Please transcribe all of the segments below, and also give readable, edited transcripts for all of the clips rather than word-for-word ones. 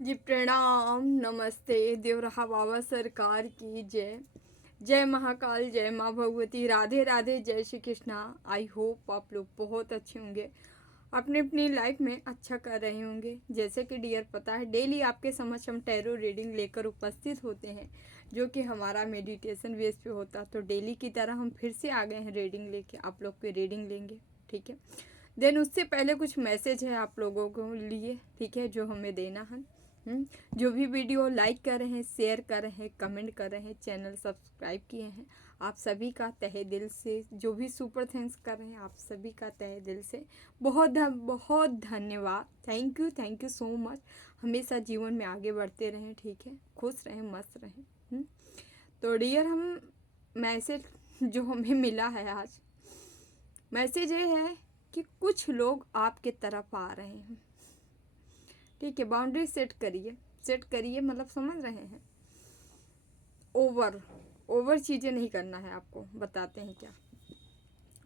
जी प्रणाम, नमस्ते। देवरहा बाबा सरकार की जय। जय महाकाल, जय माँ भगवती, राधे राधे, जय श्री कृष्णा। आई होप आप लोग बहुत अच्छे होंगे, अपनी अपनी लाइफ में अच्छा कर रहे होंगे। जैसे कि डियर पता है, डेली आपके समक्ष हम टैरो रीडिंग लेकर उपस्थित होते हैं, जो कि हमारा मेडिटेशन बेस पे होता। तो डेली की तरह हम फिर से आ गए हैं रीडिंग लेके, आप लोग की रीडिंग लेंगे, ठीक है। देन उससे पहले कुछ मैसेज है आप लोगों को लिए, ठीक है, जो हमें देना है। जो भी वीडियो लाइक कर रहे हैं, शेयर कर रहे हैं, कमेंट कर रहे हैं, चैनल सब्सक्राइब किए हैं, आप सभी का तहे दिल से, जो भी सुपर थैंक्स कर रहे हैं, आप सभी का तहे दिल से बहुत बहुत धन्यवाद। Thank you so much. हमेशा जीवन में आगे बढ़ते रहें, ठीक है, खुश रहें, मस्त रहें। तो डियर, हम मैसेज जो हमें मिला है आज, मैसेज ये है कि कुछ लोग आपके तरफ आ रहे हैं, ठीक है। बाउंड्री सेट करिए, मतलब समझ रहे हैं। ओवर चीज़ें नहीं करना है आपको। बताते हैं क्या,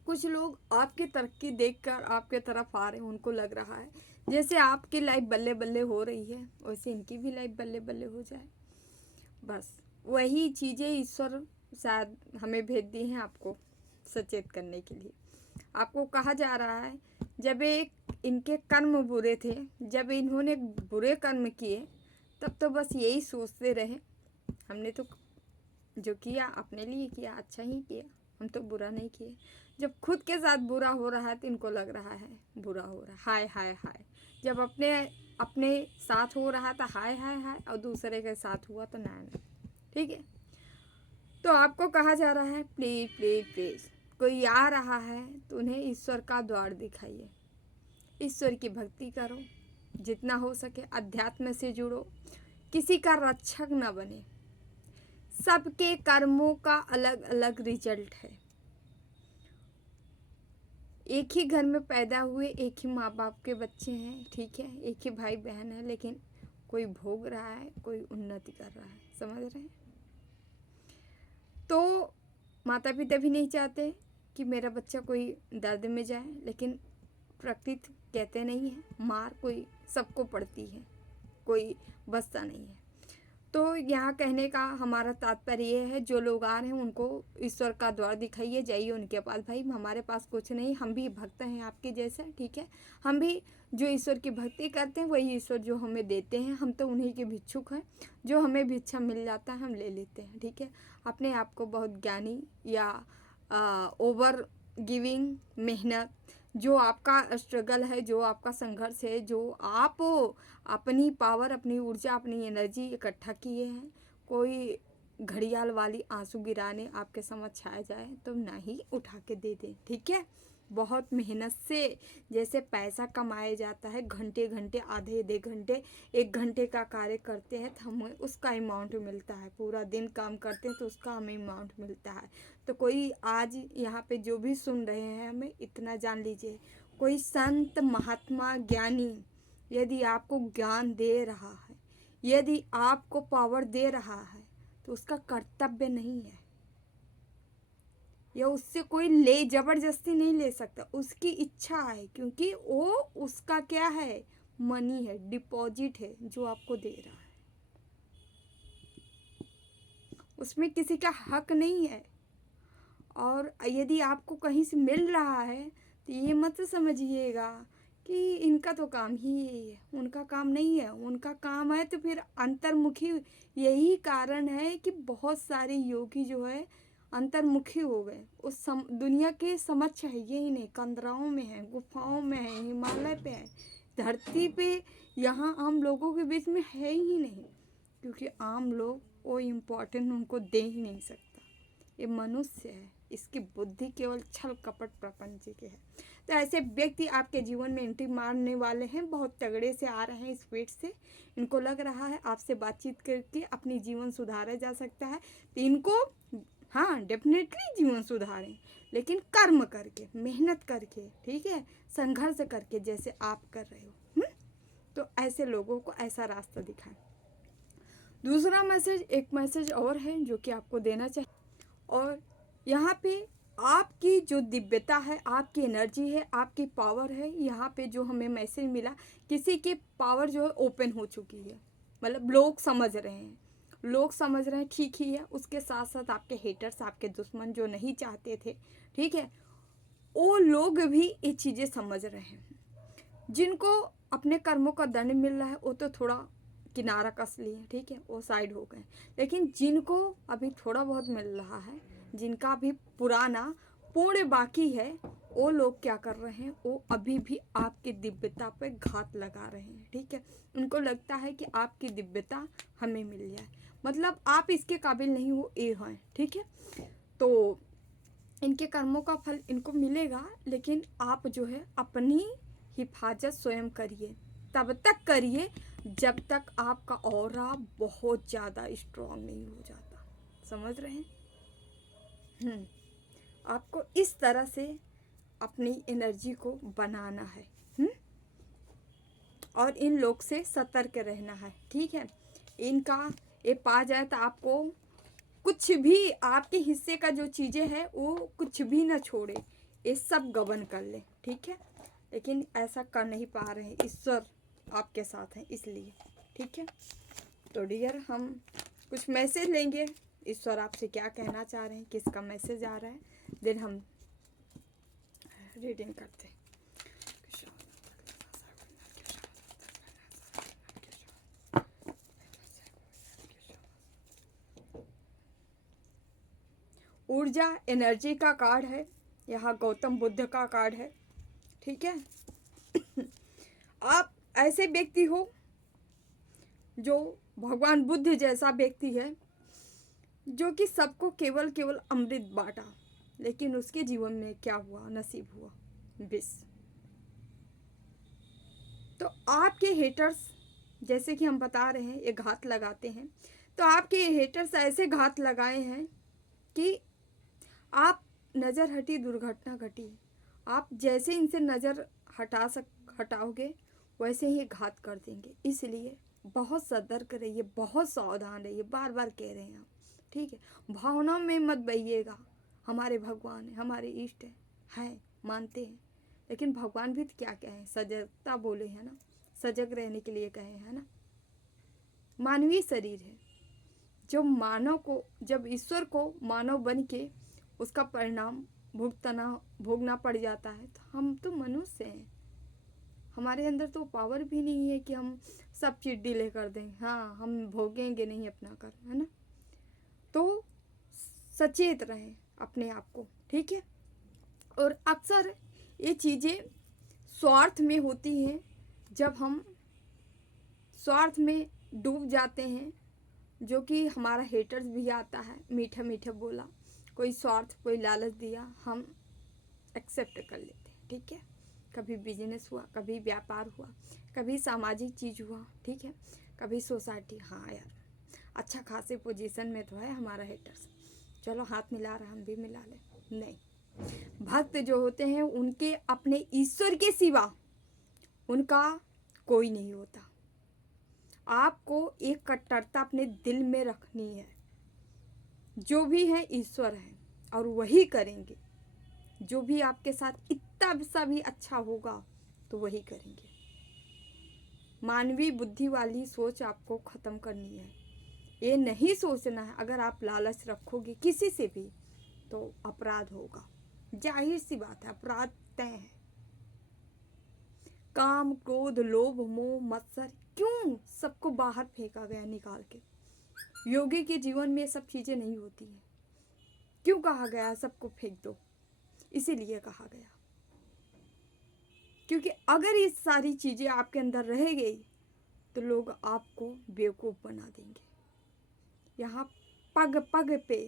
कुछ लोग आपकी तरक्की देखकर आपके तरफ आ रहे हैं। उनको लग रहा है जैसे आपकी लाइफ बल्ले बल्ले हो रही है, वैसे इनकी भी लाइफ बल्ले बल्ले हो जाए। बस वही चीज़ें ईश्वर शायद हमें भेज दी हैं आपको सचेत करने के लिए। आपको कहा जा रहा है, जब एक इनके कर्म बुरे थे, जब इन्होंने बुरे कर्म किए, तब तो बस यही सोचते रहे, हमने तो जो किया अपने लिए किया, अच्छा ही किया, हम तो बुरा नहीं किए। जब खुद के साथ बुरा हो रहा है तो इनको लग रहा है बुरा हो रहा है, हाय हाय हाय। जब अपने अपने साथ हो रहा था हाय हाय हाय, और दूसरे के साथ हुआ तो ना, ठीक है। तो आपको कहा जा रहा है, प्लीज प्लीज प्लीज, कोई आ रहा है तो उन्हें ईश्वर का द्वार दिखाइए, ईश्वर की भक्ति करो, जितना हो सके अध्यात्म से जुड़ो, किसी का रक्षक न बने। सबके कर्मों का अलग अलग रिजल्ट है। एक ही घर में पैदा हुए, एक ही माँ बाप के बच्चे हैं, ठीक है, एक ही भाई बहन है, लेकिन कोई भोग रहा है, कोई उन्नति कर रहा है, समझ रहे हैं। तो माता पिता भी नहीं चाहते कि मेरा बच्चा कोई दर्द में जाए, लेकिन प्रकृति कहते नहीं है, मार कोई सबको पड़ती है, कोई बचता नहीं है। तो यहाँ कहने का हमारा तात्पर्य ये है, जो लोग आ रहे हैं उनको ईश्वर का द्वार दिखाइए, जाइए उनके पास। भाई हमारे पास कुछ नहीं, हम भी भक्त हैं आपके जैसे, ठीक है। हम भी जो ईश्वर की भक्ति करते हैं वही ईश्वर जो हमें देते हैं, हम तो उन्हीं के भिक्षुक हैं। जो हमें भिक्षा मिल जाता है हम ले लेते हैं, ठीक है। अपने आप को बहुत ज्ञानी या ओवर गिविंग, मेहनत, जो आपका स्ट्रगल है, जो आपका संघर्ष है, जो आप अपनी पावर, अपनी ऊर्जा, अपनी एनर्जी इकट्ठा किए हैं, कोई घड़ियाल वाली आंसू गिराने आपके समक्ष आ जाए तो ना ही उठा के दे दें, ठीक है। बहुत मेहनत से जैसे पैसा कमाया जाता है, घंटे घंटे, आधे आधे घंटे, एक घंटे का कार्य करते हैं तो हमें उसका अमाउंट मिलता है। पूरा दिन काम करते हैं तो उसका हमें अमाउंट मिलता है। तो कोई आज यहाँ पे जो भी सुन रहे हैं, हमें इतना जान लीजिए, कोई संत महात्मा ज्ञानी यदि आपको ज्ञान दे रहा है, यदि आपको पावर दे रहा है, तो उसका कर्तव्य नहीं है, या उससे कोई ले जबरदस्ती नहीं ले सकता, उसकी इच्छा है, क्योंकि वो उसका क्या है, मनी है, डिपॉजिट है जो आपको दे रहा है, उसमें किसी का हक नहीं है। और यदि आपको कहीं से मिल रहा है तो ये मत समझिएगा कि इनका तो काम ही यही है, उनका काम नहीं है। उनका काम है तो फिर अंतर्मुखी, यही कारण है कि बहुत सारे योगी जो है अंतर्मुखी हो गए, उस दुनिया के समक्ष है ही नहीं, कंदराओं में है, गुफाओं में है, हिमालय पे है, धरती पे यहाँ आम लोगों के बीच में है ही नहीं, क्योंकि आम लोग वो इम्पोर्टेंट उनको दे ही नहीं सकता। ये मनुष्य है, इसकी बुद्धि केवल छल कपट प्रपंच के है। तो ऐसे व्यक्ति आपके जीवन में एंट्री मारने वाले हैं, बहुत तगड़े से आ रहे हैं स्पीड से। इनको लग रहा है आपसे बातचीत करके अपनी जीवन सुधारा जा सकता है, तो इनको हाँ डेफिनेटली जीवन सुधारें, लेकिन कर्म करके, मेहनत करके, ठीक है, संघर्ष करके, जैसे आप कर रहे हो। तो ऐसे लोगों को ऐसा रास्ता दिखाएं। दूसरा मैसेज, एक मैसेज और है जो कि आपको देना चाहिए। और यहाँ पे आपकी जो दिव्यता है, आपकी एनर्जी है, आपकी पावर है, यहाँ पे जो हमें मैसेज मिला, किसी की पावर जो है ओपन हो चुकी है, मतलब लोग समझ रहे हैं, लोग समझ रहे हैं, ठीक ही है। उसके साथ साथ आपके हेटर्स, आपके दुश्मन जो नहीं चाहते थे, ठीक है, वो लोग भी ये चीज़ें समझ रहे हैं। जिनको अपने कर्मों का दंड मिल रहा है वो तो थोड़ा किनारा कस लिए, ठीक है, वो साइड हो गए। लेकिन जिनको अभी थोड़ा बहुत मिल रहा है, जिनका अभी पुराना पूर्ण बाकी है, वो लोग क्या कर रहे हैं, वो अभी भी आपकी दिव्यता पे घात लगा रहे हैं, ठीक है। उनको लगता है कि आपकी दिव्यता हमें मिल जाए, मतलब आप इसके काबिल नहीं हो, ये हैं, ठीक है। तो इनके कर्मों का फल इनको मिलेगा, लेकिन आप जो है अपनी हिफाजत स्वयं करिए, तब तक करिए जब तक आपका ऑरा बहुत ज़्यादा स्ट्रांग नहीं हो जाता। समझ रहे हैं? आपको इस तरह से अपनी एनर्जी को बनाना है। और इन लोग से सतर्क रहना है, ठीक है। इनका ये पा जाए तो आपको कुछ भी, आपके हिस्से का जो चीज़ें हैं वो कुछ भी ना छोड़े, ये सब गबन कर ले, ठीक है। लेकिन ऐसा कर नहीं पा रहे हैं, ईश्वर आपके साथ हैं इसलिए, ठीक है। तो डियर, हम कुछ मैसेज लेंगे, ईश्वर आपसे क्या कहना चाह रहे हैं, किसका मैसेज आ रहा है, देन हम रीडिंग करते हैं। ऊर्जा एनर्जी का कार्ड है, यहाँ गौतम बुद्ध का कार्ड है, ठीक है। आप ऐसे व्यक्ति हो जो भगवान बुद्ध जैसा व्यक्ति है, जो कि सबको केवल केवल अमृत बांटा, लेकिन उसके जीवन में क्या हुआ, नसीब हुआ विष। तो आपके हेटर्स, जैसे कि हम बता रहे हैं, ये घात लगाते हैं, तो आपके हेटर्स ऐसे घात लगाए हैं कि आप नज़र हटी दुर्घटना घटी, आप जैसे इनसे नज़र हटाओगे वैसे ही घात कर देंगे। इसलिए बहुत सतर्क रहिए, बहुत सावधान रहिए, बार बार कह रहे हैं हम, ठीक है। भावनाओं में मत बहिएगा। हमारे भगवान है, हमारे इष्ट हैं, मानते हैं, लेकिन भगवान भी तो क्या कहें, सजगता बोले हैं ना, सजग रहने के लिए कहे हैं ना। मानवीय शरीर है, जो मानव को, जब ईश्वर को मानव बन के उसका परिणाम भोगना पड़ जाता है, तो हम तो मनुष्य हैं, हमारे अंदर तो पावर भी नहीं है कि हम सब चीज़ डिले कर दें, हाँ हम भोगेंगे नहीं अपना कर्म, है ना। तो सचेत रहें अपने आप को, ठीक है। और अक्सर ये चीज़ें स्वार्थ में होती हैं, जब हम स्वार्थ में डूब जाते हैं, जो कि हमारा हेटर्स भी आता है, मीठा मीठा बोला, कोई स्वार्थ, कोई लालच दिया, हम एक्सेप्ट कर लेते हैं, ठीक है। कभी बिजनेस हुआ, कभी व्यापार हुआ, कभी सामाजिक चीज़ हुआ, ठीक है, कभी सोसाइटी, हाँ यार अच्छा खासे पोजीशन में तो है हमारा हेटर्स, चलो हाथ मिला रहा, हम भी मिला लें। नहीं, भक्त जो होते हैं उनके अपने ईश्वर के सिवा उनका कोई नहीं होता। आपको एक कट्टरता अपने दिल में रखनी है, जो भी है ईश्वर है और वही करेंगे, जो भी आपके साथ इतना सा भी अच्छा होगा तो वही करेंगे। मानवीय बुद्धि वाली सोच आपको ख़त्म करनी है। ये नहीं सोचना है अगर आप लालच रखोगे किसी से भी तो अपराध होगा, जाहिर सी बात है, अपराध तय है। काम, क्रोध, लोभ, मोह, मत्सर, क्यों सबको बाहर फेंका गया निकाल के। योगी के जीवन में ये सब चीज़ें नहीं होती हैं। क्यों कहा गया सबको फेंक दो? इसीलिए कहा गया, क्योंकि अगर ये सारी चीज़ें आपके अंदर रह गई तो लोग आपको बेवकूफ़ बना देंगे। यहाँ पग पग पे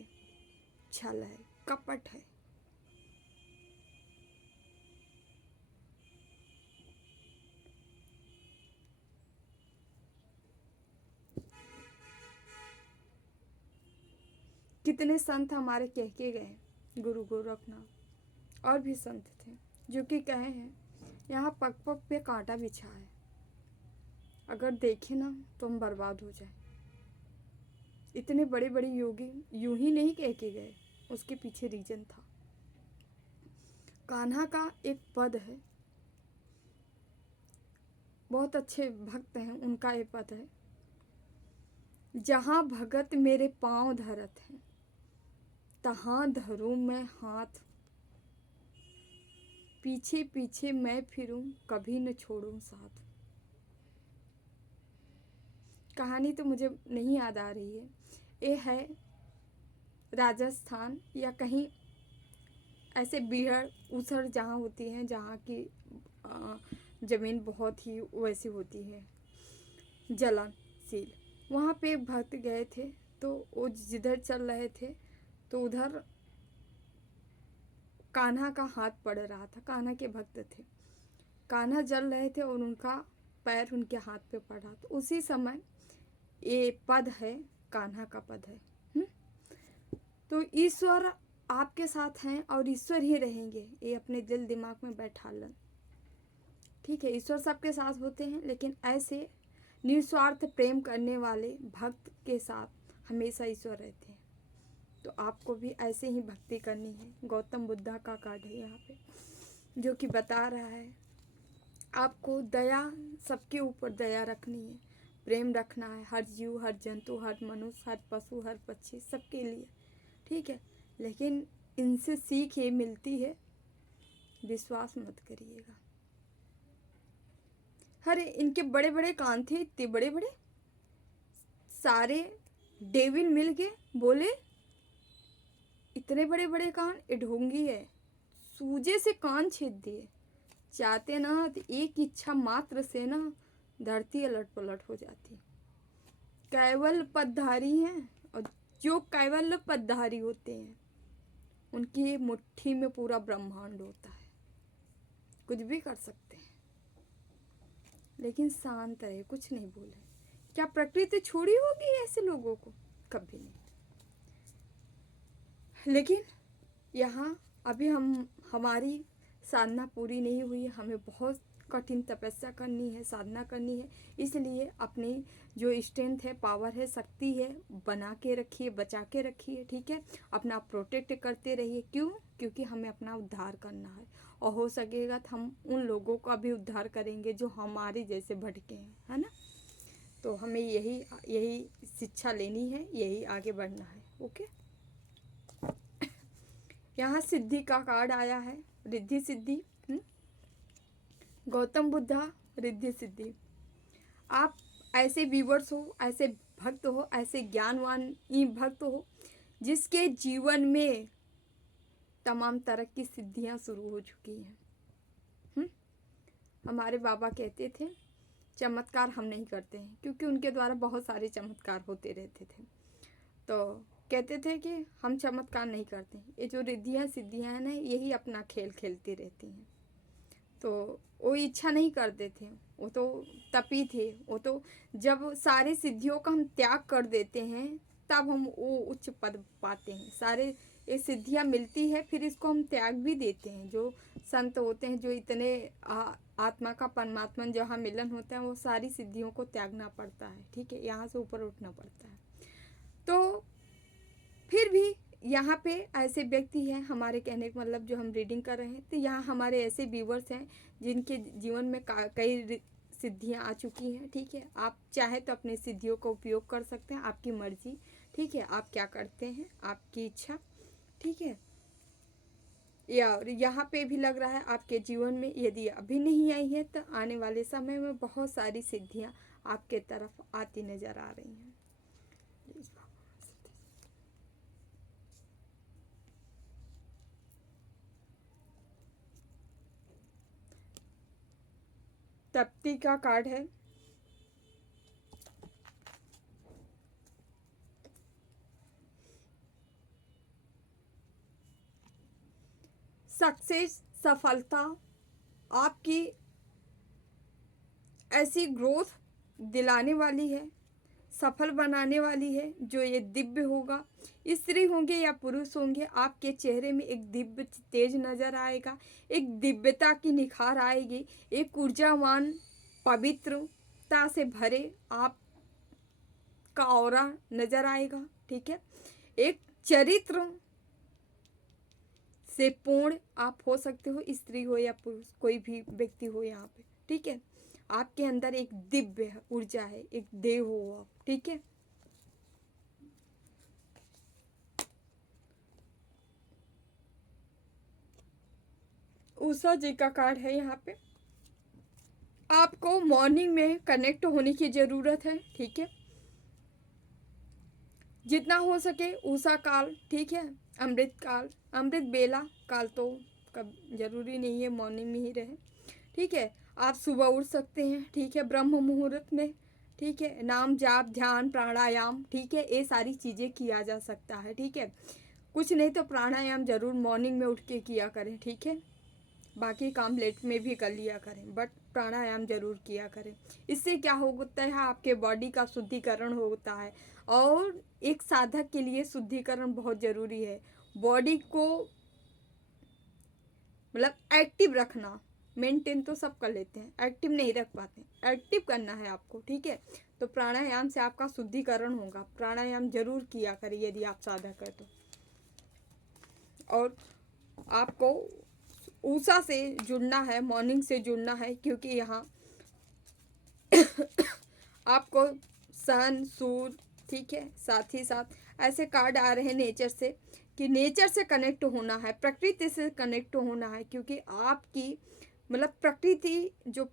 छल है, कपट है। कितने संत हमारे कह के गए, गुरु गोरखनाथ और भी संत थे जो कि कहे हैं, यहाँ पग पग पे कांटा बिछा है, अगर देखें ना तो हम बर्बाद हो जाए। इतने बड़े बड़े योगी यूं ही नहीं कह के गए, उसके पीछे रीजन था। कान्हा का एक पद है, बहुत अच्छे भक्त हैं, उनका ये पद है, जहाँ भगत मेरे पाँव धरत हैं, तहाँ धरूं मैं हाथ, पीछे पीछे मैं फिरूं, कभी न छोड़ूं साथ। कहानी तो मुझे नहीं याद आ रही है। ये है राजस्थान या कहीं ऐसे बीहड़ ऊसड़ जहाँ होती हैं, जहाँ की ज़मीन बहुत ही वैसी होती है जलनशील। वहाँ पे एक भक्त गए थे, तो वो जिधर चल रहे थे तो उधर कान्हा का हाथ पड़ रहा था। कान्हा के भक्त थे, कान्हा जल रहे थे और उनका पैर उनके हाथ पे पड़ा। तो उसी समय ये पद है, कान्हा का पद है। तो ईश्वर आपके साथ हैं और ईश्वर ही रहेंगे, ये अपने दिल दिमाग में बैठा लें। ठीक है, ईश्वर सबके साथ होते हैं, लेकिन ऐसे निस्वार्थ प्रेम करने वाले भक्त के साथ हमेशा ईश्वर रहते हैं। तो आपको भी ऐसे ही भक्ति करनी है। गौतम बुद्धा का कार्ड है यहाँ पे, जो कि बता रहा है आपको दया, सबके ऊपर दया रखनी है, प्रेम रखना है, हर जीव, हर जंतु, हर मनुष्य, हर पशु, हर पक्षी, सबके लिए। ठीक है, लेकिन इनसे सीख ये मिलती है, विश्वास मत करिएगा। अरे इनके बड़े बड़े कान थे, इतने बड़े बड़े, सारे डेविल मिल के बोले इतने बड़े बड़े कान, ये ढोंगी है, सूजे से कान छेद दिए। चाहते ना तो एक इच्छा मात्र से ना धरती अलट पलट हो जाती। कैवल पदधारी हैं, और जो कैवल पदधारी होते हैं उनकी मुट्ठी में पूरा ब्रह्मांड होता है, कुछ भी कर सकते हैं, लेकिन शांत रहे, कुछ नहीं बोले। क्या प्रकृति छोड़ी होगी ऐसे लोगों को? कभी नहीं। लेकिन यहाँ अभी हमारी साधना पूरी नहीं हुई है, हमें बहुत कठिन तपस्या करनी है, साधना करनी है। इसलिए अपनी जो स्ट्रेंथ है, पावर है, शक्ति है, बना के रखिए, बचा के रखिए। ठीक है, अपना प्रोटेक्ट करते रहिए। क्यों? क्योंकि हमें अपना उद्धार करना है, और हो सकेगा तो हम उन लोगों का भी उद्धार करेंगे जो हमारे जैसे भटके हैं, है ना। तो हमें यही शिक्षा लेनी है, यही आगे बढ़ना है। ओके, यहाँ सिद्धि का कार्ड आया है, रिद्धि सिद्धि। गौतम बुद्धा, रिद्धि सिद्धि। आप ऐसे व्यूवर्स हो, ऐसे भक्त हो, ऐसे ज्ञानवान भक्त हो जिसके जीवन में तमाम तरह की सिद्धियां शुरू हो चुकी हैं। हमारे बाबा कहते थे चमत्कार हम नहीं करते हैं, क्योंकि उनके द्वारा बहुत सारे चमत्कार होते रहते थे। तो कहते थे कि हम चमत्कार नहीं करते, ये जो रिद्धियाँ सिद्धियाँ हैं ना, यही अपना खेल खेलती रहती हैं। तो वो इच्छा नहीं करते थे, वो तो तपी थे। वो तो जब सारी सिद्धियों का हम त्याग कर देते हैं, तब हम वो उच्च पद पाते हैं। सारे ये सिद्धियाँ मिलती है, फिर इसको हम त्याग भी देते हैं। जो संत होते हैं, जो इतने आत्मा का परमात्मा जहाँ मिलन होता है, वो सारी सिद्धियों को त्यागना पड़ता है। ठीक है, यहाँ से ऊपर उठना पड़ता है। तो फिर भी यहाँ पे ऐसे व्यक्ति हैं, हमारे कहने का मतलब जो हम रीडिंग कर रहे हैं, तो यहाँ हमारे ऐसे व्यूवर्स हैं जिनके जीवन में कई सिद्धियाँ आ चुकी हैं। ठीक है, आप चाहे तो अपने सिद्धियों का उपयोग कर सकते हैं, आपकी मर्जी। ठीक है, आप क्या करते हैं, आपकी इच्छा। ठीक है, या यहाँ पे भी लग रहा है आपके जीवन में यदि अभी नहीं आई है, तो आने वाले समय में बहुत सारी सिद्धियाँ आपके तरफ आती नज़र आ रही हैं। तप्ती का कार्ड है, सक्सेस, सफलता, आपकी ऐसी ग्रोथ दिलाने वाली है, सफल बनाने वाली है, जो ये दिव्य होगा। स्त्री होंगे या पुरुष होंगे, आपके चेहरे में एक दिव्य तेज नज़र आएगा, एक दिव्यता की निखार आएगी, एक ऊर्जावान पवित्रता से भरे आप का ऑरा नज़र आएगा। ठीक है, एक चरित्र से पूर्ण आप हो सकते हो, स्त्री हो या पुरुष, कोई भी व्यक्ति हो यहाँ पे। ठीक है, आपके अंदर एक दिव्य ऊर्जा है, एक देव हो आप। ठीक है, उषा जी का कार्ड है यहाँ पे। आपको मॉर्निंग में कनेक्ट होने की ज़रूरत है, ठीक है, जितना हो सके उषा काल, ठीक है, अमृत काल, अमृत बेला काल तो कब जरूरी नहीं है मॉर्निंग में ही रहे, ठीक है। आप सुबह उठ सकते हैं, ठीक है, ब्रह्म मुहूर्त में, ठीक है, नाम जाप ध्यान प्राणायाम, ठीक है, ये सारी चीज़ें किया जा सकता है, ठीक है। कुछ नहीं तो प्राणायाम ज़रूर मॉर्निंग में उठ के किया करें, ठीक है। बाकी काम लेट में भी कर लिया करें, बट प्राणायाम जरूर किया करें। इससे क्या होता है, आपके बॉडी का शुद्धिकरण होता है। और एक साधक के लिए शुद्धिकरण बहुत ज़रूरी है। बॉडी को मतलब एक्टिव रखना, मेंटेन तो सब कर लेते हैं, एक्टिव नहीं रख पाते, एक्टिव करना है आपको, ठीक है। तो प्राणायाम से आपका शुद्धिकरण होगा। प्राणायाम जरूर किया करें यदि आप साधक है तो। और आपको उषा से जुड़ना है, मॉर्निंग से जुड़ना है, क्योंकि यहाँ आपको सन सूर्य, ठीक है, साथ ही साथ ऐसे कार्ड आ रहे हैं नेचर से, कि नेचर से कनेक्ट होना है, प्रकृति से कनेक्ट होना है, क्योंकि आपकी मतलब प्रकृति जो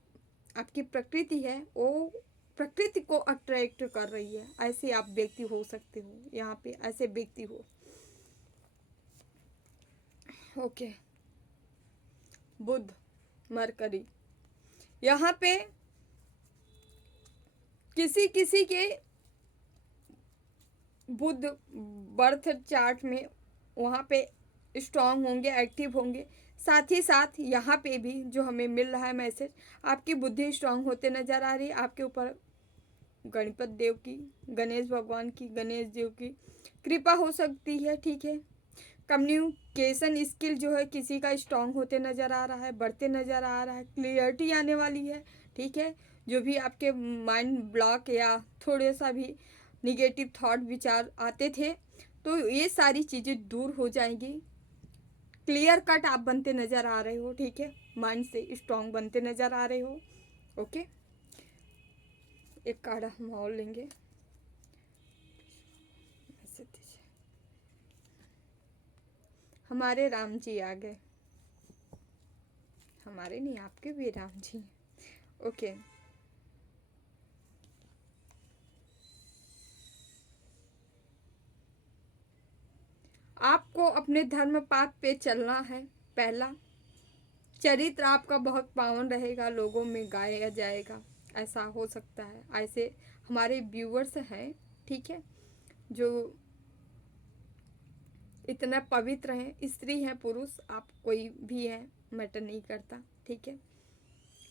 आपकी प्रकृति है वो प्रकृति को अट्रैक्ट कर रही है। ऐसे आप व्यक्ति हो सकते हो, यहाँ पे ऐसे व्यक्ति हो। ओके, बुध मरकरी, यहाँ पे किसी किसी के बुध बर्थ चार्ट में वहाँ पे स्ट्रांग होंगे, एक्टिव होंगे। साथ ही साथ यहाँ पे भी जो हमें मिल रहा है मैसेज, आपकी बुद्धि स्ट्रांग होते नज़र आ रही है। आपके ऊपर गणपत देव की, गणेश भगवान की, गणेश देव की कृपा हो सकती है, ठीक है। कम्युनिकेशन स्किल जो है किसी का स्ट्रांग होते नज़र आ रहा है, बढ़ते नज़र आ रहा है, क्लियरिटी आने वाली है, ठीक है। जो भी आपके माइंड ब्लॉक या थोड़े सा भी निगेटिव थॉट विचार आते थे, तो ये सारी चीज़ें दूर हो जाएंगी। क्लियर कट आप बनते नज़र आ रहे हो, ठीक है, माइंड से स्ट्रांग बनते नज़र आ रहे हो। ओके, एक कार्ड हम और लेंगे। हमारे राम जी आ गए, हमारे नहीं आपके भी राम जी। ओके, आपको अपने धर्म पाथ पे चलना है। पहला, चरित्र आपका बहुत पावन रहेगा, लोगों में गाया जाएगा, ऐसा हो सकता है। ऐसे हमारे व्यूअर्स हैं, ठीक है, जो इतना पवित्र हैं, स्त्री हैं पुरुष, आप कोई भी हैं, मैटर नहीं करता, ठीक है।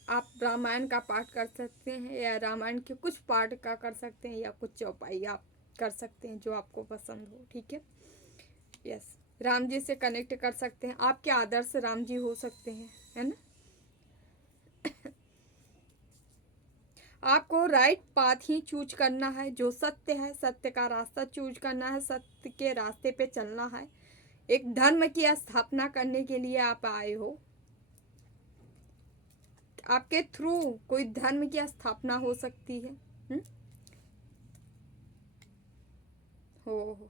आप रामायण का पाठ कर सकते हैं, या रामायण के कुछ पाठ का कर सकते हैं, या कुछ चौपाई आप कर सकते हैं जो आपको पसंद हो, ठीक है। यस, राम जी से कनेक्ट कर सकते हैं, आपके आदर्श राम जी हो सकते हैं, है ना। आपको राइट पाथ ही चूज करना है, जो सत्य है, सत्य का रास्ता चूज करना है, सत्य के रास्ते पे चलना है। एक धर्म की स्थापना करने के लिए आप आए हो, आपके थ्रू कोई धर्म की स्थापना हो सकती है। हो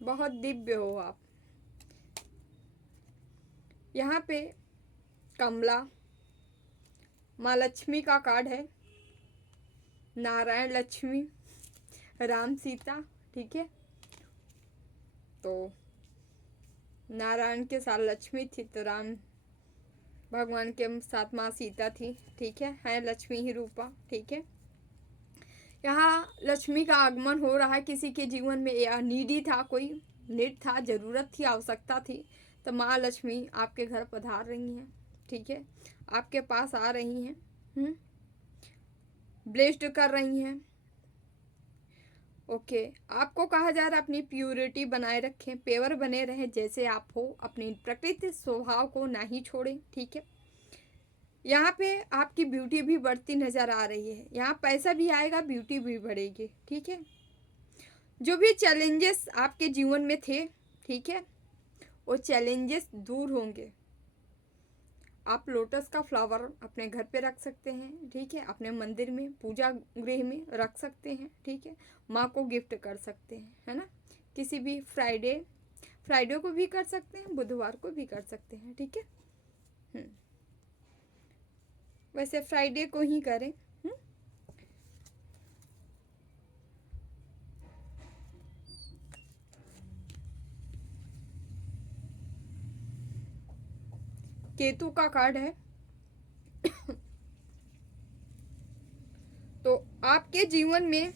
बहुत दिव्य हो आप। यहाँ पे कमला, माँ लक्ष्मी का कार्ड है, नारायण लक्ष्मी, राम सीता, ठीक है। तो नारायण के साथ लक्ष्मी थी, तो राम भगवान के साथ माँ सीता थी, ठीक है लक्ष्मी ही रूपा, ठीक है। यहाँ लक्ष्मी का आगमन हो रहा है किसी के जीवन में, या नीडी था, कोई नीड था, ज़रूरत थी, आवश्यकता थी, तो माँ लक्ष्मी आपके घर पधार रही हैं, ठीक है, आपके पास आ रही हैं, ब्लेस्ड कर रही हैं। ओके, आपको कहा जा रहा है अपनी प्यूरिटी बनाए रखें, पेवर बने रहें जैसे आप हो, अपनी प्रकृति स्वभाव को ना ही छोड़ें, ठीक है। यहाँ पे आपकी ब्यूटी भी बढ़ती नज़र आ रही है, यहाँ पैसा भी आएगा, ब्यूटी भी बढ़ेगी, ठीक है। जो भी चैलेंजेस आपके जीवन में थे, ठीक है, वो चैलेंजेस दूर होंगे। आप लोटस का फ्लावर अपने घर पे रख सकते हैं, ठीक है, अपने मंदिर में, पूजा गृह में रख सकते हैं, ठीक है, माँ को गिफ्ट कर सकते हैं, है ना। किसी भी फ्राइडे फ्राइडे को भी कर सकते हैं, बुधवार को भी कर सकते हैं, ठीक है। वैसे फ्राइडे को ही करें। केतु का कार्ड है। तो आपके जीवन में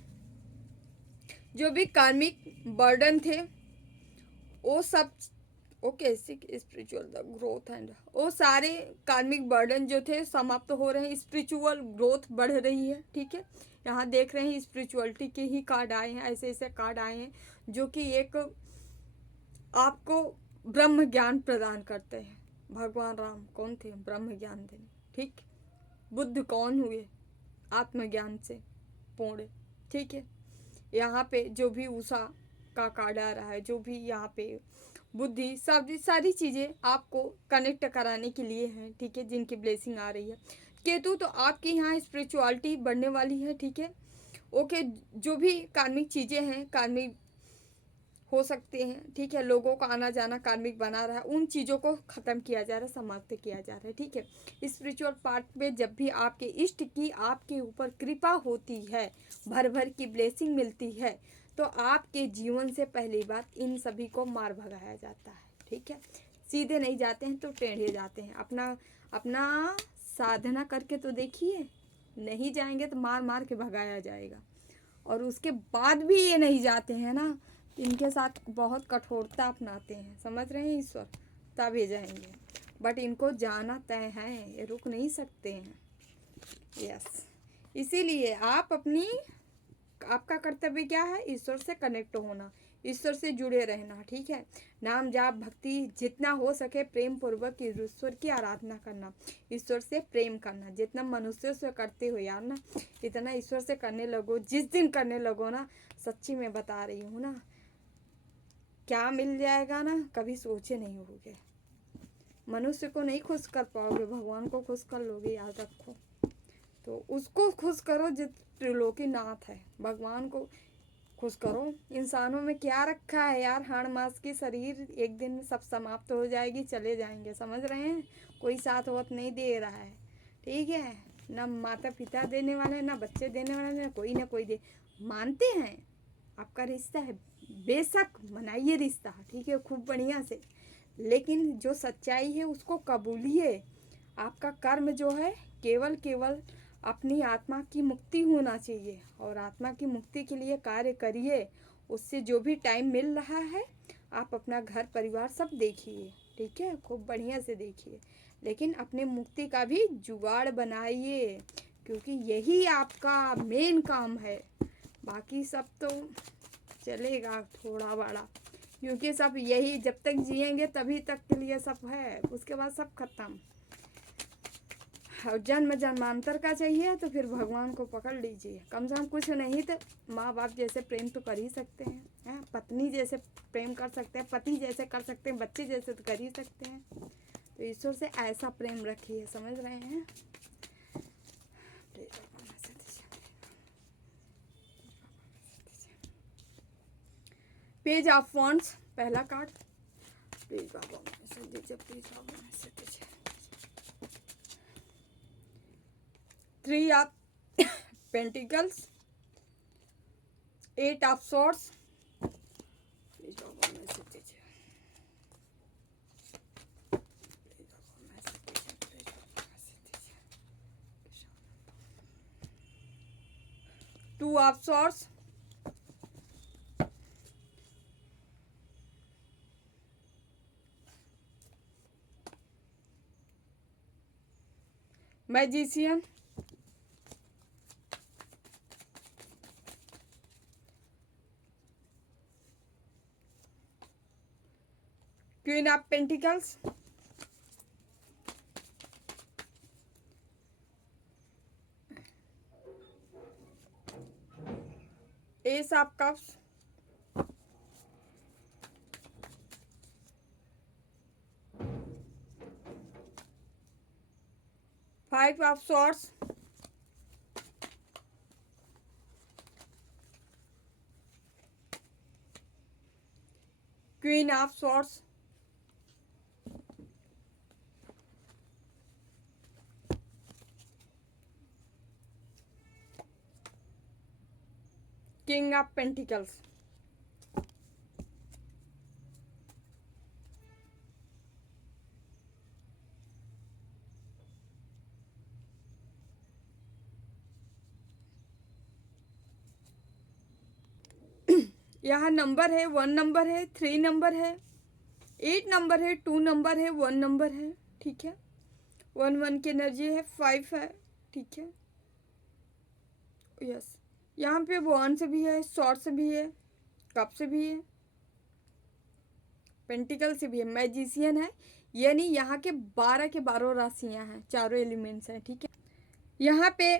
जो भी कार्मिक बर्डन थे वो सब, okay, spiritual the growth and, वो सारे कार्मिक बर्डन जो थे समाप्त हो रहे हैं, स्पिरिचुअल ग्रोथ बढ़ रही है, ठीक है। यहाँ देख रहे हैं स्पिरिचुअलिटी के ही कार्ड आए हैं, ऐसे ऐसे कार्ड आए हैं जो कि एक आपको ब्रह्म ज्ञान प्रदान करते हैं। भगवान राम कौन थे? ब्रह्म ज्ञान देने, ठीक। बुद्ध कौन हुए? आत्मज्ञान से पूर्ण, ठीक है। यहाँ पे जो भी उषा का कार्ड आ रहा है, जो भी यहाँ पे बुद्धि, सब सारी चीज़ें आपको कनेक्ट कराने के लिए हैं, ठीक है, जिनकी ब्लेसिंग आ रही है। केतु तो आपके यहाँ स्पिरिचुअलिटी बढ़ने वाली है, ठीक है। ओके, जो भी कार्मिक चीज़ें हैं, कार्मिक हो सकते हैं, ठीक है, लोगों का आना जाना कार्मिक बना रहा है, उन चीज़ों को ख़त्म किया जा रहा है, समाप्त किया जा रहा है, ठीक है। स्पिरिचुअल पार्ट में जब भी आपके इष्ट की आपके ऊपर कृपा होती है, भर भर की ब्लेसिंग मिलती है, तो आपके जीवन से पहली बात इन सभी को मार भगाया जाता है, ठीक है। सीधे नहीं जाते हैं तो टेढ़े जाते हैं। अपना अपना साधना करके तो देखिए, नहीं जाएंगे तो मार मार के भगाया जाएगा। और उसके बाद भी ये नहीं जाते हैं ना, इनके साथ बहुत कठोरता अपनाते हैं, समझ रहे हैं ईश्वर, तब ये जाएंगे। बट इनको जाना तय है, ये रुक नहीं सकते हैं। यस, इसीलिए आपका कर्तव्य क्या है? ईश्वर से कनेक्ट होना, ईश्वर से जुड़े रहना, ठीक है। नाम जाप भक्ति जितना हो सके प्रेम पूर्वक ईश्वर की आराधना करना, ईश्वर से प्रेम करना। जितना मनुष्य से करते हो यार ना, इतना ईश्वर से करने लगो। जिस दिन करने लगो ना, सच्ची में बता रही हूँ ना, क्या मिल जाएगा ना, कभी सोचे नहीं होगे। मनुष्य को नहीं खुश कर पाओगे, भगवान को खुश कर लोगे, याद रखो। तो उसको खुश करो जो त्रिलोकीनाथ है, भगवान को खुश करो। इंसानों में क्या रखा है यार? हाड़ मास की शरीर, एक दिन सब समाप्त हो जाएगी, चले जाएंगे, समझ रहे हैं। कोई साथ वक्त नहीं दे रहा है, ठीक है। ना माता पिता देने वाले, ना बच्चे देने वाले, ना कोई दे। मानते हैं आपका रिश्ता है, बेशक मनाइए रिश्ता, ठीक है, खूब बढ़िया से, लेकिन जो सच्चाई है उसको कबूलिए। आपका कर्म जो है केवल अपनी आत्मा की मुक्ति होना चाहिए, और आत्मा की मुक्ति के लिए कार्य करिए। उससे जो भी टाइम मिल रहा है, आप अपना घर परिवार सब देखिए, ठीक है, खूब बढ़िया से देखिए, लेकिन अपने मुक्ति का भी जुगाड़ बनाइए, क्योंकि यही आपका मेन काम है। बाकी सब तो चलेगा थोड़ा बड़ा, क्योंकि सब यही जब तक जिएंगे तभी तक के लिए सब है, उसके बाद सब खत्म। और जन्म जन्मांतर का चाहिए तो फिर भगवान को पकड़ लीजिए। कम से कम कुछ नहीं तो माँ बाप जैसे प्रेम तो कर ही सकते हैं, पत्नी जैसे प्रेम कर सकते हैं, पति जैसे कर सकते हैं, बच्चे जैसे तो कर ही सकते हैं। तो ईश्वर से ऐसा प्रेम रखिए, समझ रहे हैं। पेज ऑफ वॉन्ड्स पहला कार्ड, प्लीज बाबा मैसेज दीजिए, प्लीज बाबा मैसेज दीजिए। 3 of pentacles, 8 of swords, please Baba message दीजिए, प्लीज बाबा मैसेज दीजिए, प्लीज बाबा मैसेज दीजिए। 2 of swords, magician, queen of pentacles, S of cups, five of swords, queen of swords, king of pentacles, यहाँ number है 1 number है, 3 number है, 8 number है, 2 number है, 1 number है, ठीक है। 1 की एनर्जी है, 5 है, ठीक है। यस, यहाँ पे वन से भी है, शॉर्ट से भी है, कप से भी है, पेंटिकल से भी है, मैजिशियन है, यानी यहाँ के 12 के 12 राशियाँ हैं, चारों एलिमेंट्स हैं, ठीक है। यहाँ पे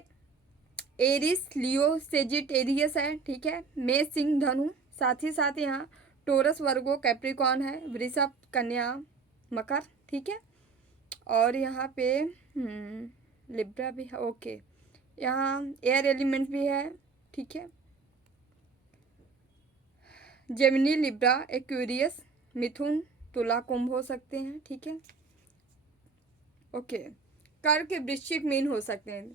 एरिस, लियो, सेजिटेरियस है, ठीक है। मेष, सिंह, धनु, साथ ही साथ यहाँ टोरस, वर्गो, कैप्रिकॉन है, वृषभ, कन्या, मकर, ठीक है। और यहाँ पे लिब्रा भी है, ओके। यहाँ एयर एलिमेंट भी है, ठीक है। जेमिनी, लिब्रा, एक्वेरियस, मिथुन, तुला, कुंभ हो सकते हैं, ठीक है, ओके। कर्क, वृश्चिक, मीन हो सकते हैं।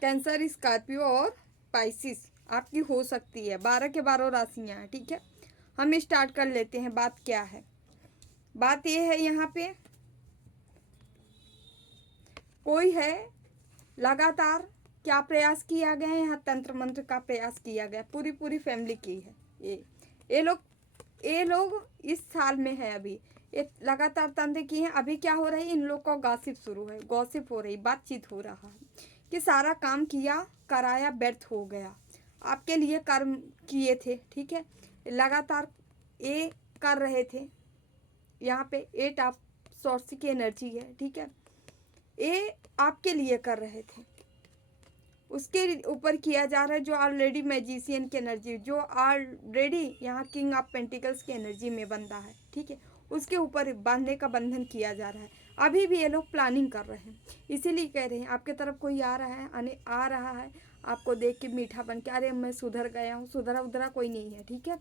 कैंसर, स्कॉर्पियो और पाइसिस आपकी हो सकती है। 12 के 12 राशियाँ हैं, ठीक है। हम स्टार्ट कर लेते हैं। बात क्या है? बात ये है, यहाँ पे कोई है, लगातार क्या प्रयास किया गया है, यहाँ तंत्र मंत्र का प्रयास किया गया, पूरी फैमिली की है। ये लोग इस साल में है, अभी ये लगातार तंत्र की है। अभी क्या हो रहा है, इन लोग का गॉसिप शुरू है, गॉसिप हो रही, बातचीत हो रहा है कि सारा काम किया कराया व्यर्थ हो गया, आपके लिए कर्म किए थे, ठीक है, लगातार ये कर रहे थे। यहाँ पे 8 ऑफ सॉर्ड्स की एनर्जी है, ठीक है, ये आपके लिए कर रहे थे, उसके ऊपर किया जा रहा है, जो ऑलरेडी मैजिशियन की एनर्जी, जो ऑलरेडी यहाँ किंग ऑफ पेंटिकल्स की एनर्जी में बंधा है, ठीक है, उसके ऊपर बांधने का बंधन किया जा रहा है। अभी भी ये लोग प्लानिंग कर रहे हैं, इसीलिए कह रहे हैं आपके तरफ कोई आ रहा है, आ रहा है, आपको देख के मीठा बन के, अरे मैं सुधर गया हूँ, सुधरा उधरा कोई नहीं है, ठीक है।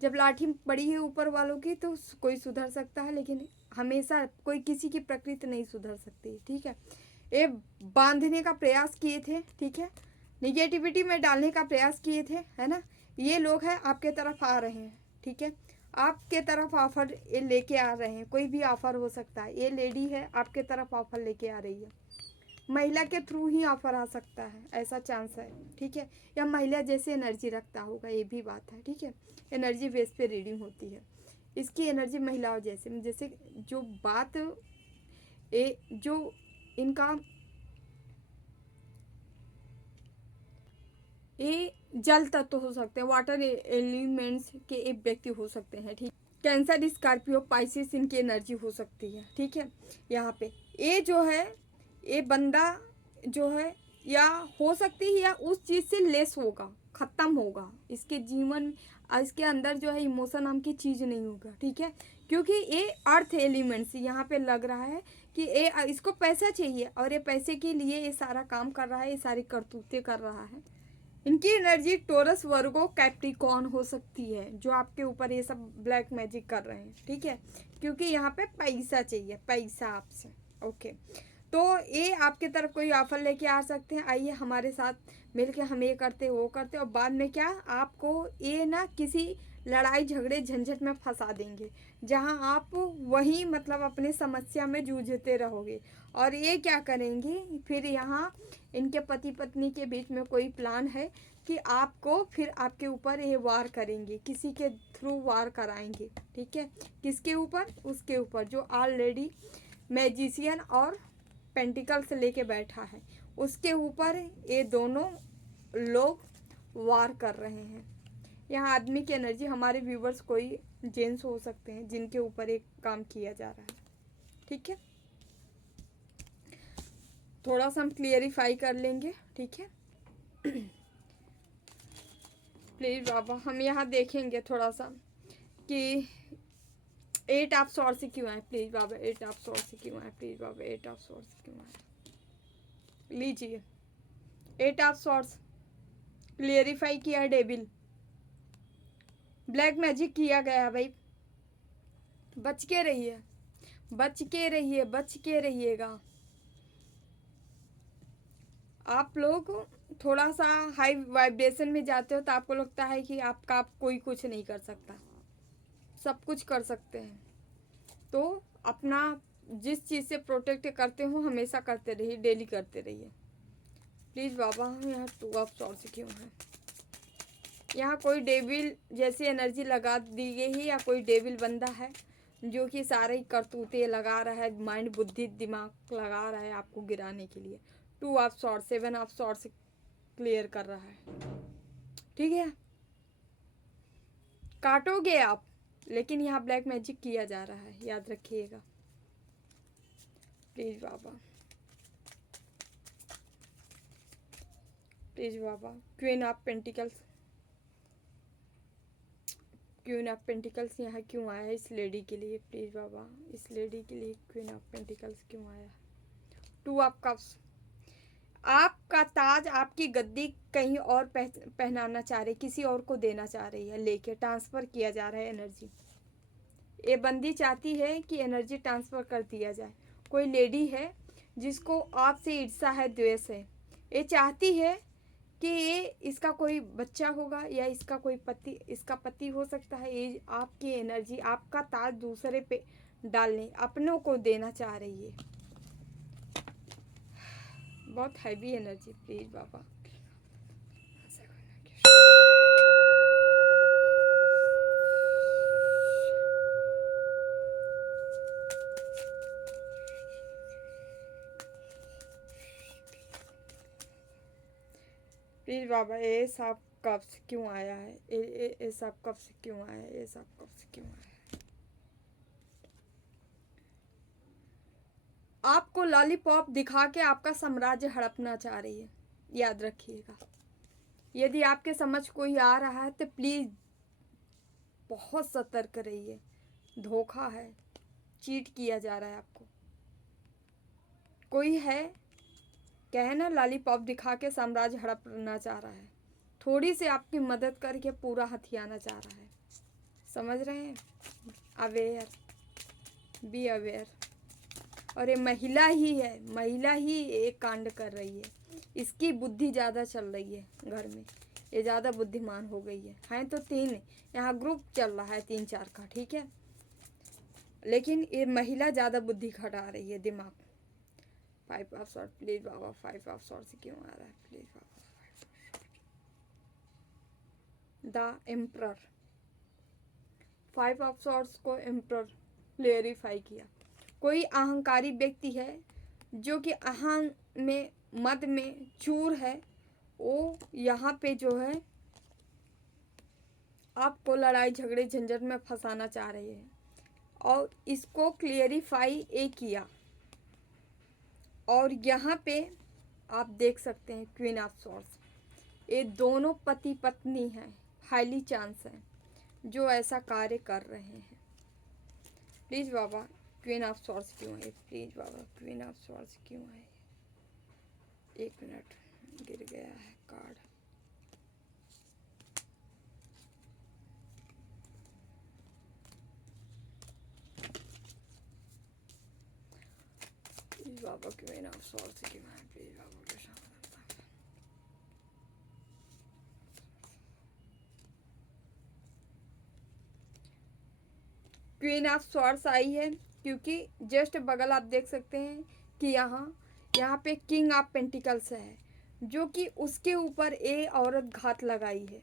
जब लाठी पड़ी है ऊपर वालों की तो कोई सुधर सकता है, लेकिन हमेशा कोई किसी की प्रकृति नहीं सुधर सकती, ठीक है। ये बांधने का प्रयास किए थे, ठीक है, निगेटिविटी में डालने का प्रयास किए थे, है ना। ये लोग हैं आपके तरफ आ रहे हैं, ठीक है, आपके तरफ ऑफर ये लेके आ रहे हैं, कोई भी ऑफर हो सकता है। ये लेडी है आपके तरफ ऑफर लेके आ रही है, महिला के थ्रू ही ऑफर आ सकता है, ऐसा चांस है, ठीक है। या महिला जैसे एनर्जी रखता होगा, ये भी बात है, ठीक है। एनर्जी बेस पे रीडिंग होती है, इसकी एनर्जी महिलाओं जैसे जैसे जो बात जो इनका ये जल तत्व हो सकते हैं, वाटर एलिमेंट्स के एक व्यक्ति हो सकते हैं, ठीक। कैंसर, स्कॉर्पियो, पाइसिस इनकी एनर्जी हो सकती है, ठीक है। यहाँ पे ये जो है, ये बंदा जो है, या हो सकती है या उस चीज़ से लेस होगा, ख़त्म होगा, इसके जीवन इसके अंदर जो है इमोशन नाम की चीज़ नहीं होगा, ठीक है। क्योंकि ये अर्थ एलिमेंट्स यहाँ पे लग रहा है कि ये इसको पैसा चाहिए, और ये पैसे के लिए ये सारा काम कर रहा है, ये सारी करतूतें कर रहा है। इनकी एनर्जी टोरस, वर्गो, कैप्रिकॉर्न हो सकती है, जो आपके ऊपर ये सब ब्लैक मैजिक कर रहे हैं, ठीक है। क्योंकि यहाँ पे पैसा चाहिए, पैसा आपसे, ओके। तो ये आपके तरफ कोई ऑफर लेके आ सकते हैं, आइए हमारे साथ मिलके हम ये करते वो करते, और बाद में क्या आपको ये ना किसी लड़ाई झगड़े झंझट में फंसा देंगे, जहाँ आप वहीं मतलब अपने समस्या में जूझते रहोगे। और ये क्या करेंगी फिर, यहाँ इनके पति पत्नी के बीच में कोई प्लान है कि आपको फिर आपके ऊपर ये वार करेंगे, किसी के थ्रू वार कराएंगे, ठीक है। किसके ऊपर? उसके ऊपर जो ऑलरेडी मैजिशियन और पेंटिकल से लेके बैठा है, उसके ऊपर ये दोनों लोग वार कर रहे हैं। यहाँ आदमी की एनर्जी, हमारे व्यूवर्स कोई जेंट्स हो सकते हैं जिनके ऊपर एक काम किया जा रहा है, ठीक है। थोड़ा सा हम क्लियरिफाई कर लेंगे, ठीक है। प्लीज़ बाबा, हम यहाँ देखेंगे थोड़ा सा कि 8 ऑफ सॉर्ड्स से क्यों आए, प्लीज़ बाबा 8 ऑफ सॉर्ड्स से क्यों आए, प्लीज़ बाबा 8 ऑफ सॉर्ड्स से क्यों आए। लीजिए 8 ऑफ सॉर्ड्स क्लियरिफाई किया है, डेविल, ब्लैक मैजिक किया गया भाई, बच के रहिए, बच के रहिए, बच के रहिएगा। आप लोग थोड़ा सा हाई वाइब्रेशन में जाते हो तो आपको लगता है कि आपका आप कोई कुछ नहीं कर सकता, सब कुछ कर सकते हैं। तो अपना जिस चीज़ से प्रोटेक्ट करते हो हमेशा करते रहिए, डेली करते रहिए प्लीज़ बाबा। यहाँ 2 ऑफ सॉर्ड्स क्यों है? यहाँ कोई डेविल जैसी एनर्जी लगा दी गई है या कोई डेविल बंदा है जो कि सारे करतूते लगा रहा है, माइंड बुद्धि दिमाग लगा रहा है आपको गिराने के लिए। 2 of swords, 7 of swords clear कर रहा है, ठीक है। काटोगे आप, लेकिन यहाँ ब्लैक मैजिक किया जा रहा है, याद रखिएगा प्लीज़ बाबा, प्लीज़ बाबा। Queen of pentacles, queen of pentacles यहाँ क्यों आया है इस लेडी के लिए? प्लीज़ बाबा, इस लेडी के लिए क्वीन ऑफ पेंटिकल्स क्यों आया? 2 ऑफ कप्स, आपका ताज, आपकी गद्दी कहीं और पहनाना चाह रही, किसी और को देना चाह रही है, लेके ट्रांसफ़र किया जा रहा है एनर्जी। ये बंदी चाहती है कि एनर्जी ट्रांसफ़र कर दिया जाए। कोई लेडी है जिसको आपसे ईर्ष्या है, द्वेष है। ये चाहती है कि ये इसका कोई बच्चा होगा या इसका कोई पति, इसका पति हो सकता है। ये आपकी एनर्जी, आपका ताज दूसरे पे डालने, अपनों को देना चाह रही है। बहुत हैवी एनर्जी प्लीज़ बाबा। प्लीज़ बाबा, ये सब कब से क्यों आया है? ये सब कब से क्यों आया है? ये सब कब से क्यों आया है? आपको लॉलीपॉप दिखा के आपका साम्राज्य हड़पना चाह रही है, याद रखिएगा। यदि आपके समझ कोई आ रहा है तो प्लीज़ बहुत सतर्क रहिए। धोखा है, चीट किया जा रहा है आपको। कोई है कहे ना लॉलीपॉप दिखा के साम्राज्य हड़पना चाह रहा है, थोड़ी सी आपकी मदद करके पूरा हथियाना चाह रहा है, समझ रहे हैं? Aware, be aware. और ये महिला ही है, महिला ही एक कांड कर रही है। इसकी बुद्धि ज़्यादा चल रही है घर में, ये ज़्यादा बुद्धिमान हो गई है तो 3 यहाँ ग्रुप चल रहा है 3-4 का, ठीक है, लेकिन ये महिला ज़्यादा बुद्धि खटा रही है, दिमाग। 5 of swords please Baba, 5 of swords क्यों आ रहा है? Please Baba, the emperor, 5 of swords को एम्परर क्लेरिफाई किया। कोई अहंकारी व्यक्ति है जो कि अहं में, मद में चूर है, वो यहाँ पे जो है आपको लड़ाई झगड़े झंझट में फंसाना चाह रही है, और इसको क्लियरिफाई ए किया। और यहाँ पे आप देख सकते हैं क्वीन ऑफ सॉर्ड्स, ये दोनों पति पत्नी हैं, हाईली चांस है जो ऐसा कार्य कर रहे हैं। प्लीज़ बाबा, क्वीन ऑफ सॉर्ड्स क्यों है? प्लीज़ बाबा, क्वीन ऑफ सॉर्ड्स क्यों है? 1 मिनट, गिर गया है कार्ड। प्लीज़ बाबा, क्वीन ऑफ सॉर्ड्स क्यों है? प्लीज़ बाबा, क्वीन ऑफ सॉर्ड्स आई है क्योंकि जस्ट बगल आप देख सकते हैं कि यहाँ पे किंग ऑफ पेंटिकल्स है, जो कि उसके ऊपर ए औरत घात लगाई है।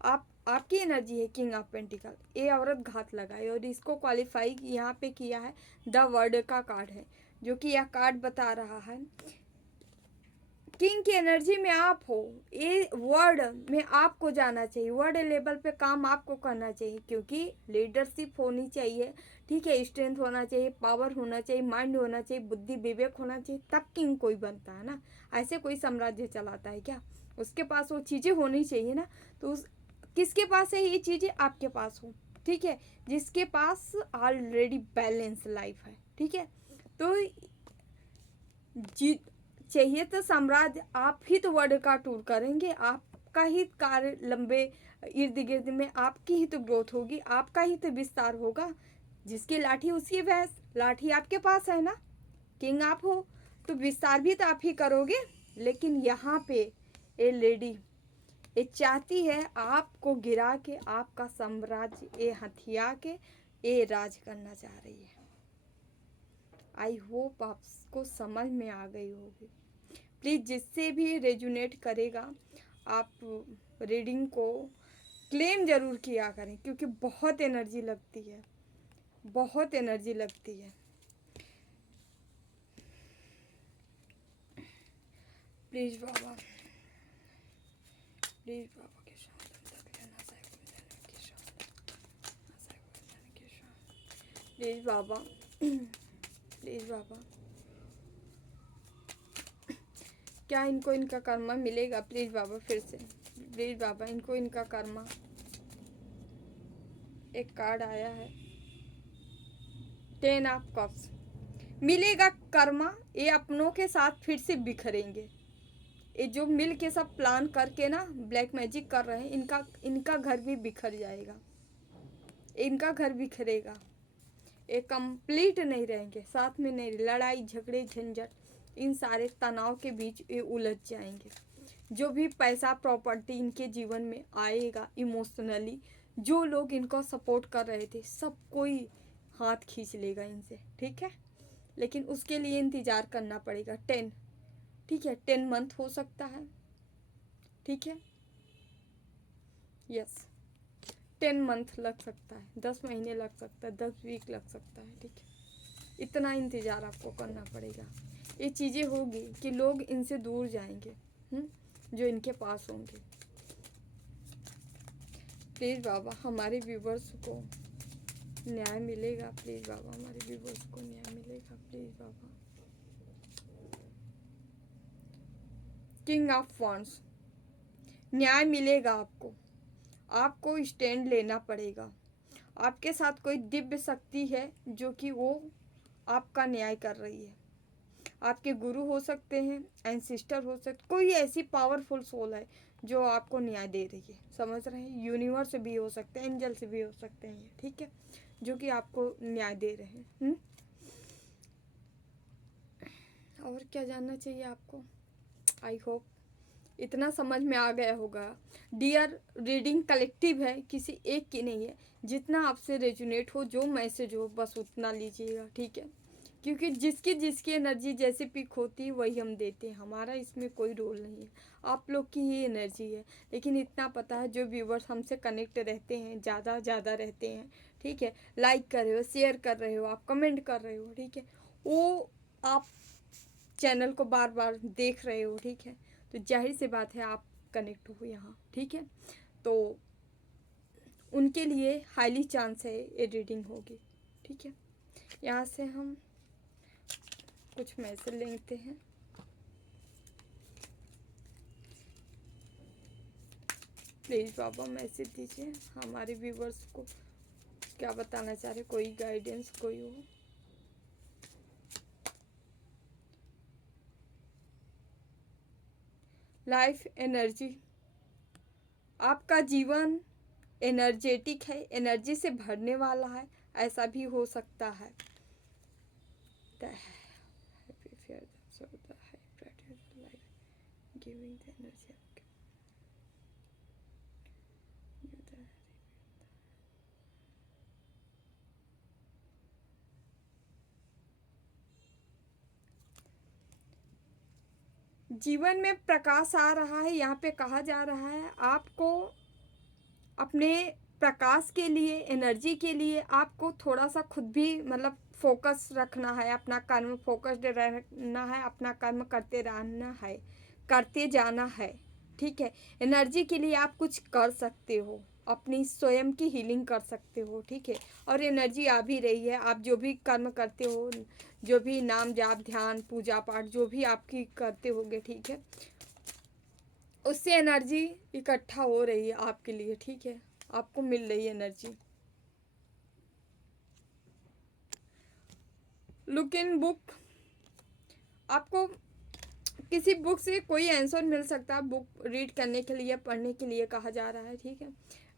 आपकी एनर्जी है किंग ऑफ पेंटिकल, ए औरत घात लगाई, और इसको क्वालिफाई यहाँ पे किया है। द वर्ड का कार्ड है, जो कि यह कार्ड बता रहा है किंग की एनर्जी में आप हो। ये वर्ड में आपको जाना चाहिए, वर्ड लेवल पे काम आपको करना चाहिए, क्योंकि लीडरशिप होनी चाहिए, ठीक है, स्ट्रेंथ होना चाहिए, पावर होना चाहिए, माइंड होना चाहिए, बुद्धि विवेक होना चाहिए, तब किंग कोई बनता है ना। ऐसे कोई साम्राज्य चलाता है क्या? उसके पास वो चीज़ें होनी चाहिए ना। तो किसके पास है ये चीज़ें? आपके पास हो, ठीक है, जिसके पास ऑलरेडी बैलेंस लाइफ है, ठीक है। तो जी चाहिए तो साम्राज्य, आप ही तो वर्ल्ड का टूर करेंगे, आपका ही कार्य लंबे इर्द गिर्द में आपकी ही तो ग्रोथ होगी, आपका ही तो विस्तार होगा, जिसकी लाठी उसकी भैंस। लाठी आपके पास है ना, किंग आप हो, तो विस्तार भी तो आप ही करोगे। लेकिन यहाँ पे ये लेडी ये चाहती है आपको गिरा के, आपका साम्राज्य ये हथिया के ये राज करना चाह रही है। आई होप आपको समझ में आ गई होगी। प्लीज़ जिससे भी रेजुनेट करेगा आप रीडिंग को क्लेम ज़रूर किया करें, क्योंकि बहुत एनर्जी लगती है, बहुत एनर्जी लगती है। प्लीज़ बाबा, प्लीज़ बाबा के प्लीज़ बाबा, प्लीज़ बाबा, क्या इनको इनका कर्मा मिलेगा? प्लीज़ बाबा फिर से, प्लीज़ बाबा इनको इनका कर्मा। एक कार्ड आया है 10 ऑफ कप्स, मिलेगा कर्मा। ये अपनों के साथ फिर से बिखरेंगे। ये जो मिल के सब प्लान करके ना ब्लैक मैजिक कर रहे हैं, इनका घर भी बिखर जाएगा, इनका घर बिखरेगा। ये कंप्लीट नहीं रहेंगे, साथ में नहीं, लड़ाई झगड़े झंझट इन सारे तनाव के बीच ये उलझ जाएंगे। जो भी पैसा प्रॉपर्टी इनके जीवन में आएगा, इमोशनली जो लोग इनको सपोर्ट कर रहे थे सब कोई हाथ खींच लेगा इनसे, ठीक है। लेकिन उसके लिए इंतज़ार करना पड़ेगा 10, ठीक है, 10 मंथ हो सकता है, ठीक है, यस 10 मंथ लग सकता है, 10 महीने लग सकता है, 10 वीक लग सकता है, ठीक है। इतना इंतज़ार आपको करना पड़ेगा। ये चीज़ें होगी कि लोग इनसे दूर जाएंगे, जो इनके पास होंगे। प्लीज़ बाबा हमारे व्यूवर्स को न्याय मिलेगा, प्लीज़ बाबा हमारे व्यूवर्स को न्याय मिलेगा, please Baba. King of wands, न्याय मिलेगा आपको, आपको स्टैंड लेना पड़ेगा। आपके साथ कोई दिव्य शक्ति है जो कि वो आपका न्याय कर रही है। आपके गुरु हो सकते हैं, एंसिस्टर हो सकते, कोई ऐसी पावरफुल सोल है जो आपको न्याय दे रही है, समझ रहे हैं। यूनिवर्स भी हो सकते हैं, एंजल से भी हो सकते हैं, ठीक है, जो कि आपको न्याय दे रहे हैं। और क्या जानना चाहिए आपको? आई होप इतना समझ में आ गया होगा। डियर रीडिंग कलेक्टिव है, किसी एक की नहीं है। जितना आपसे रेजुनेट हो, जो मैसेज हो बस उतना लीजिएगा, ठीक है, क्योंकि जिसकी एनर्जी जैसे पिक होती है वही हम देते हैं, हमारा इसमें कोई रोल नहीं है, आप लोग की ही एनर्जी है। लेकिन इतना पता है जो व्यूवर्स हमसे कनेक्ट रहते हैं, ज़्यादा रहते हैं, ठीक है, लाइक कर रहे हो, शेयर कर रहे हो, आप कमेंट कर रहे हो, ठीक है, वो आप चैनल को बार बार देख रहे हो, ठीक है, तो जाहिर सी बात है आप कनेक्ट हो यहाँ, ठीक है। तो उनके लिए हाईली चांस है ये रीडिंग होगी, ठीक है। यहाँ से हम कुछ मैसेज लेते हैं। प्लीज़ बाबा मैसेज दीजिए हमारे व्यूवर्स को, क्या बताना चाह रहे, कोई गाइडेंस कोई हो। लाइफ एनर्जी, आपका जीवन एनर्जेटिक है, एनर्जी से भरने वाला है, ऐसा भी हो सकता है। जीवन में प्रकाश आ रहा है, यहाँ पे कहा जा रहा है आपको अपने प्रकाश के लिए, एनर्जी के लिए आपको थोड़ा सा खुद भी मतलब फोकस रखना है, अपना कर्म फोकस्ड रहना है, अपना कर्म करते रहना है, करते जाना है, ठीक है। एनर्जी के लिए आप कुछ कर सकते हो, अपनी स्वयं की हीलिंग कर सकते हो, ठीक है। और एनर्जी आ भी रही है, आप जो भी कर्म करते हो, जो भी नाम जाप ध्यान पूजा पाठ जो भी आपकी करते होगे, ठीक है, उससे एनर्जी इकट्ठा हो रही है आपके लिए, ठीक है, आपको मिल रही है एनर्जी। लुक इन बुक, आपको किसी बुक से कोई आंसर मिल सकता है, बुक रीड करने के लिए, पढ़ने के लिए कहा जा रहा है, ठीक है।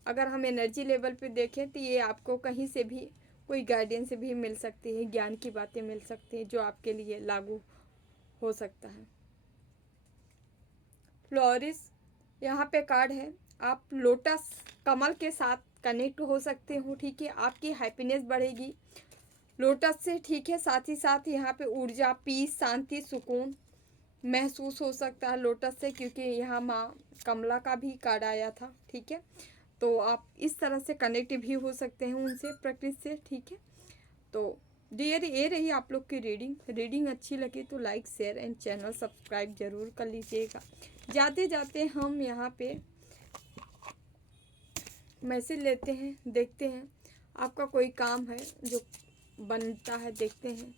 अगर हम एनर्जी लेवल पे देखें तो ये आपको कहीं से भी कोई गाइडेंस भी मिल सकती है, ज्ञान की बातें मिल सकती हैं जो आपके लिए लागू हो सकता है। फ्लोरिस यहाँ पे कार्ड है, आप लोटस कमल के साथ कनेक्ट हो सकते हो, ठीक है। आपकी हैप्पीनेस बढ़ेगी लोटस से, ठीक है। साथ ही साथ यहाँ पे ऊर्जा, पीस, शांति, सुकून महसूस हो सकता है लोटस से, क्योंकि यहाँ माँ कमला का भी कार्ड आया था, ठीक है। तो आप इस तरह से कनेक्ट भी हो सकते हैं उनसे, प्रकृति से, ठीक है। तो डियर ये रही आप लोग की रीडिंग अच्छी लगी तो like, share and channel subscribe जरूर कर लीजिएगा। जाते जाते हम यहाँ पे मैसेज लेते हैं, देखते हैं आपका कोई काम है जो बनता है, देखते हैं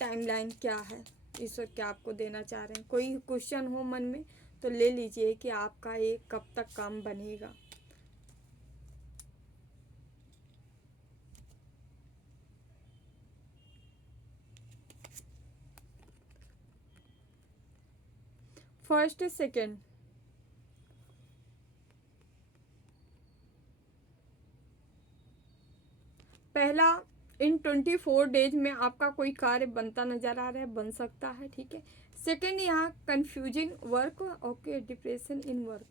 टाइमलाइन क्या है, ईश्वर क्या आपको देना चाह रहे हैं। कोई क्वेश्चन हो मन में तो ले लीजिए कि आपका ये कब तक काम बनेगा। फर्स्ट, सेकंड, पहला, इन 24 डेज में आपका कोई कार्य बनता नजर आ रहा है, बन सकता है, ठीक है। सेकंड, यहाँ confusing work, okay, depression in work.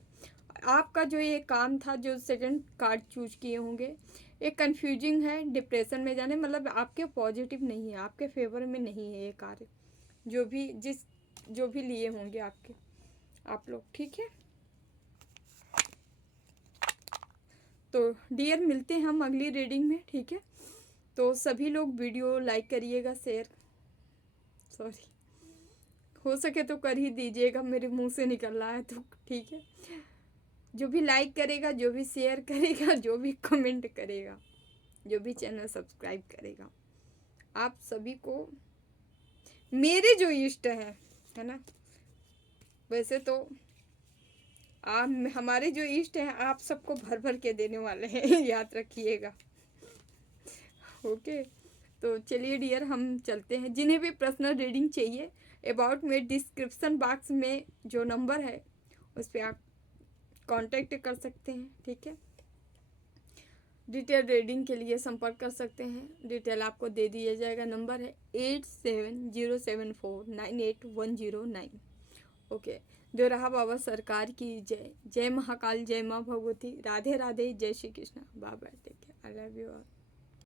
आपका जो ये काम था, जो सेकंड कार्ड चूज किए होंगे, ये कंफ्यूजिंग है, डिप्रेशन में जाने, मतलब आपके पॉजिटिव नहीं है, आपके फेवर में नहीं है ये कार्य, जो भी लिए होंगे आपके आप लोग, ठीक है। तो डियर मिलते हैं हम अगली रीडिंग में, ठीक है। तो सभी लोग वीडियो लाइक करिएगा, शेयर, सॉरी, हो सके तो कर ही दीजिएगा, मेरे मुंह से निकल रहा है तो, ठीक है। जो भी लाइक करेगा, जो भी शेयर करेगा, जो भी कमेंट करेगा, जो भी चैनल सब्सक्राइब करेगा, आप सभी को मेरे जो इष्ट है ना, वैसे तो आप हमारे जो इष्ट हैं आप सबको भर भर के देने वाले हैं याद रखिएगा, ओके। तो चलिए डियर हम चलते हैं। जिन्हें भी पर्सनल रीडिंग चाहिए, अबाउट में डिस्क्रिप्शन बॉक्स में जो नंबर है उस पर आप कांटेक्ट कर सकते हैं, ठीक है। डिटेल रीडिंग के लिए संपर्क कर सकते हैं, डिटेल आपको दे दिया जाएगा। नंबर है 8707498109, ओके। जो रहा बाबा सरकार की जय। जय महाकाल, जय माँ भगवती, राधे राधे, जय श्री कृष्णा, बाबा, take care, I love you all.